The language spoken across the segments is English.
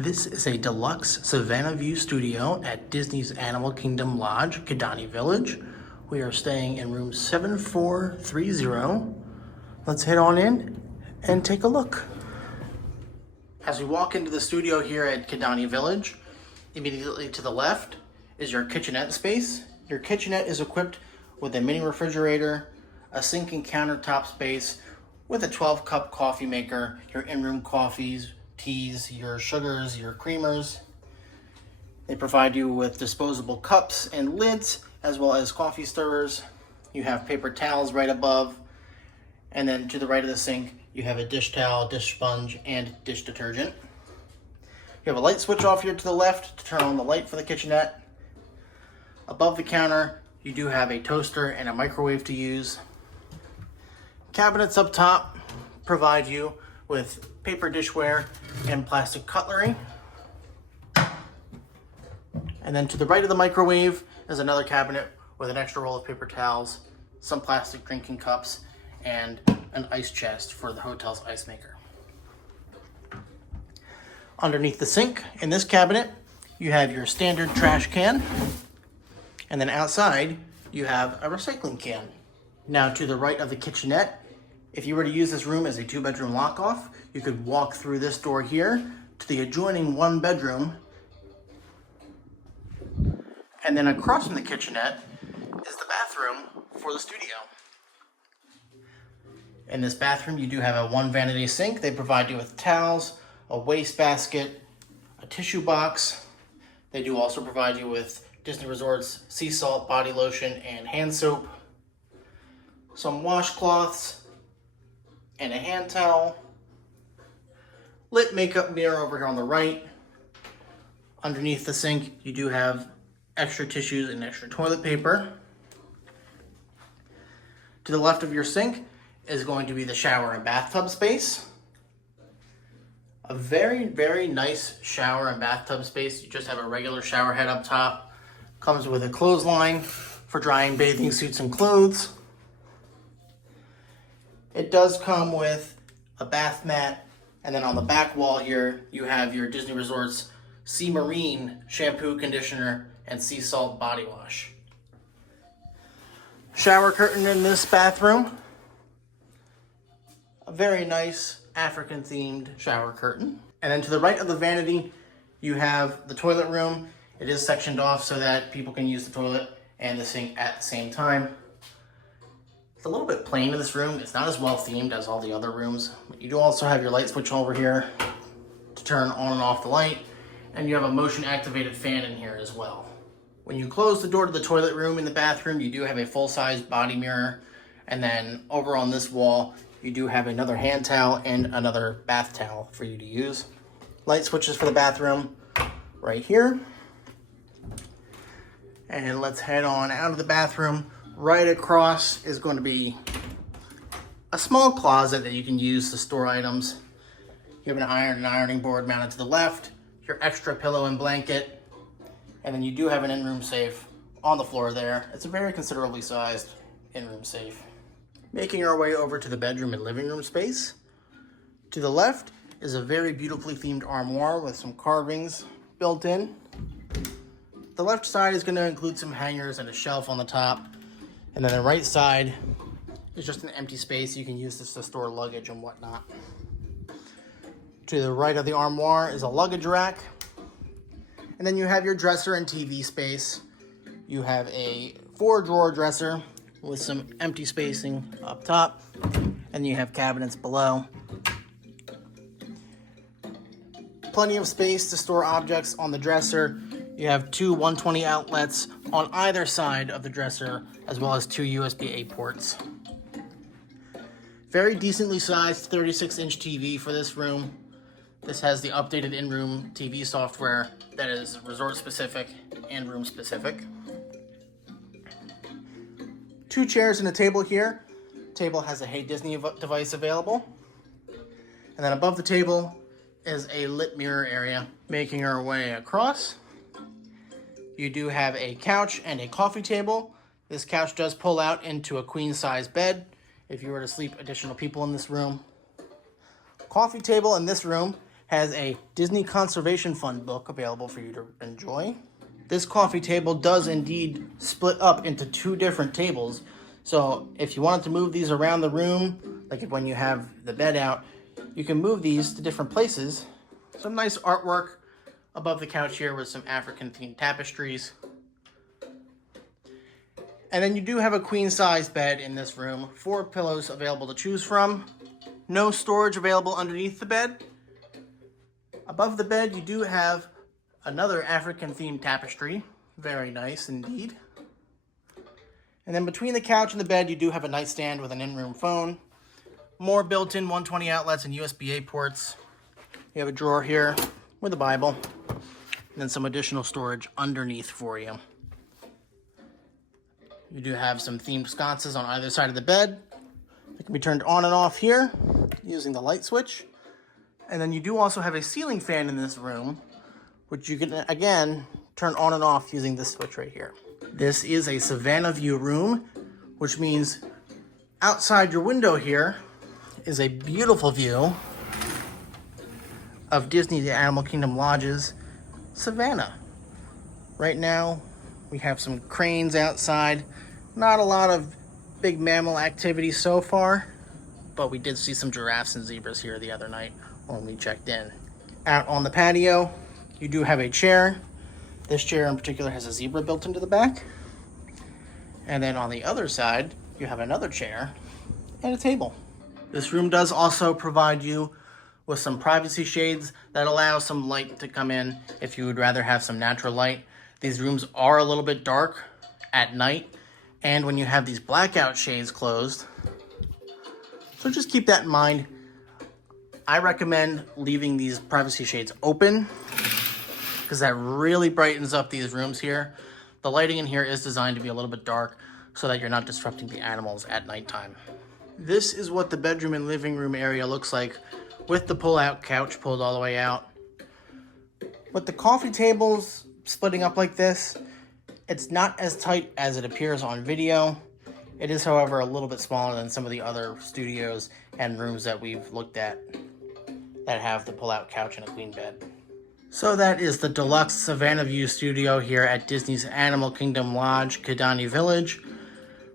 This is a deluxe Savanna View Studio at Disney's Animal Kingdom Lodge, Kidani Village. We are staying in room 7430. Let's head on in and take a look. As we walk into the studio here at Kidani Village, immediately to the left is your kitchenette space. Your kitchenette is equipped with a mini refrigerator, a sink and countertop space with a 12-cup coffee maker, your in-room coffees, teas, your sugars, your creamers. They provide you with disposable cups and lids, as well as coffee stirrers. You have paper towels right above. And then to the right of the sink, you have a dish towel, dish sponge, and dish detergent. You have a light switch off here to the left to turn on the light for the kitchenette. Above the counter, you do have a toaster and a microwave to use. Cabinets up top provide you with paper dishware and plastic cutlery. And then to the right of the microwave is another cabinet with an extra roll of paper towels, some plastic drinking cups, and an ice chest for the hotel's ice maker. Underneath the sink in this cabinet, you have your standard trash can. And then outside, you have a recycling can. Now to the right of the kitchenette, if you were to use this room as a 2-bedroom lock-off, you could walk through this door here to the adjoining 1-bedroom. And then across from the kitchenette is the bathroom for the studio. In this bathroom, you do have a 1 vanity sink. They provide you with towels, a wastebasket, a tissue box. They do also provide you with Disney Resort's sea salt, body lotion, and hand soap, some washcloths, and a hand towel. Lit makeup mirror over here on the right. Underneath the sink, you do have extra tissues and extra toilet paper. To the left of your sink is going to be the shower and bathtub space. A very, very nice shower and bathtub space. You just have a regular shower head up top. Comes with a clothesline for drying bathing suits and clothes. It does come with a bath mat, and then on the back wall here, you have your Disney Resort's Sea Marine shampoo, conditioner, and sea salt body wash. Shower curtain in this bathroom. A very nice African-themed shower curtain. And then to the right of the vanity, you have the toilet room. It is sectioned off so that people can use the toilet and the sink at the same time. It's a little bit plain in this room. It's not as well themed as all the other rooms. But you do also have your light switch over here to turn on and off the light. And you have a motion activated fan in here as well. When you close the door to the toilet room in the bathroom, you do have a full-size body mirror. And then over on this wall, you do have another hand towel and another bath towel for you to use. Light switches for the bathroom right here. And let's head on out of the bathroom. Right across is going to be a small closet that you can use to store items. You have an iron and ironing board mounted to the left, your extra pillow and blanket, and then you do have an in-room safe on the floor there. It's a very considerably sized in-room safe. Making our way over to the bedroom and living room space. To the left is a very beautifully themed armoire with some carvings built in. The left side is going to include some hangers and a shelf on the top. And then the right side is just an empty space. You can use this to store luggage and whatnot. To the right of the armoire is a luggage rack. And then you have your dresser and TV space. You have a 4-drawer dresser with some empty spacing up top. And you have cabinets below. Plenty of space to store objects on the dresser. You have 2 120 outlets on either side of the dresser, as well as 2 USB-A ports. Very decently sized 36-inch TV for this room. This has the updated in-room TV software that is resort-specific and room-specific. 2 chairs and a table here. Table has a Hey Disney device available. And then above the table is a lit mirror area. Making our way across, you do have a couch and a coffee table. This couch does pull out into a queen-size bed if you were to sleep additional people in this room. Coffee table in this room has a Disney Conservation Fund book available for you to enjoy. This coffee table does indeed split up into 2 different tables. So if you wanted to move these around the room, like when you have the bed out, you can move these to different places. Some nice artwork above the couch here with some African themed tapestries. And then you do have a queen size bed in this room, 4 pillows available to choose from. No storage available underneath the bed. Above the bed you do have another African themed tapestry, very nice indeed. And then between the couch and the bed you do have a nightstand with an in-room phone, more built-in 120 outlets and USB-A ports. You have a drawer here with a Bible, and then some additional storage underneath for you. You do have some themed sconces on either side of the bed. They can be turned on and off here using the light switch. And then you do also have a ceiling fan in this room, which you can, again, turn on and off using this switch right here. This is a Savanna View room, which means outside your window here is a beautiful view of Disney Animal Kingdom Lodge's Savanna. Right now, we have some cranes outside. Not a lot of big mammal activity so far, but we did see some giraffes and zebras here the other night when we checked in. Out on the patio, you do have a chair. This chair in particular has a zebra built into the back. And then on the other side, you have another chair and a table. This room does also provide you with some privacy shades that allow some light to come in if you would rather have some natural light. These rooms are a little bit dark at night, and when you have these blackout shades closed, so just keep that in mind. I recommend leaving these privacy shades open because that really brightens up these rooms here. The lighting in here is designed to be a little bit dark so that you're not disrupting the animals at nighttime. This is what the bedroom and living room area looks like with the pull-out couch pulled all the way out. With the coffee tables splitting up like this, it's not as tight as it appears on video. It is, however, a little bit smaller than some of the other studios and rooms that we've looked at that have the pull-out couch and a queen bed. So that is the Deluxe Savanna View Studio here at Disney's Animal Kingdom Lodge, Kidani Village.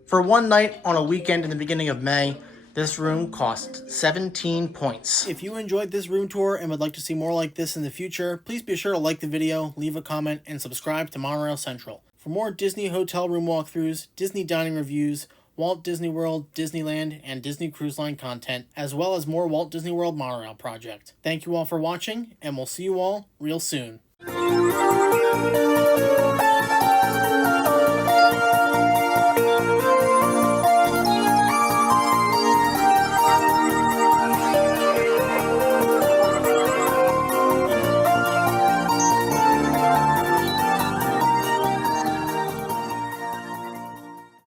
For one night on a weekend in the beginning of May, this room cost 17 points. If you enjoyed this room tour and would like to see more like this in the future, please be sure to like the video, leave a comment, and subscribe to Monorail Central. For more Disney hotel room walkthroughs, Disney dining reviews, Walt Disney World, Disneyland, and Disney Cruise Line content, as well as more Walt Disney World Monorail project. Thank you all for watching, and we'll see you all real soon.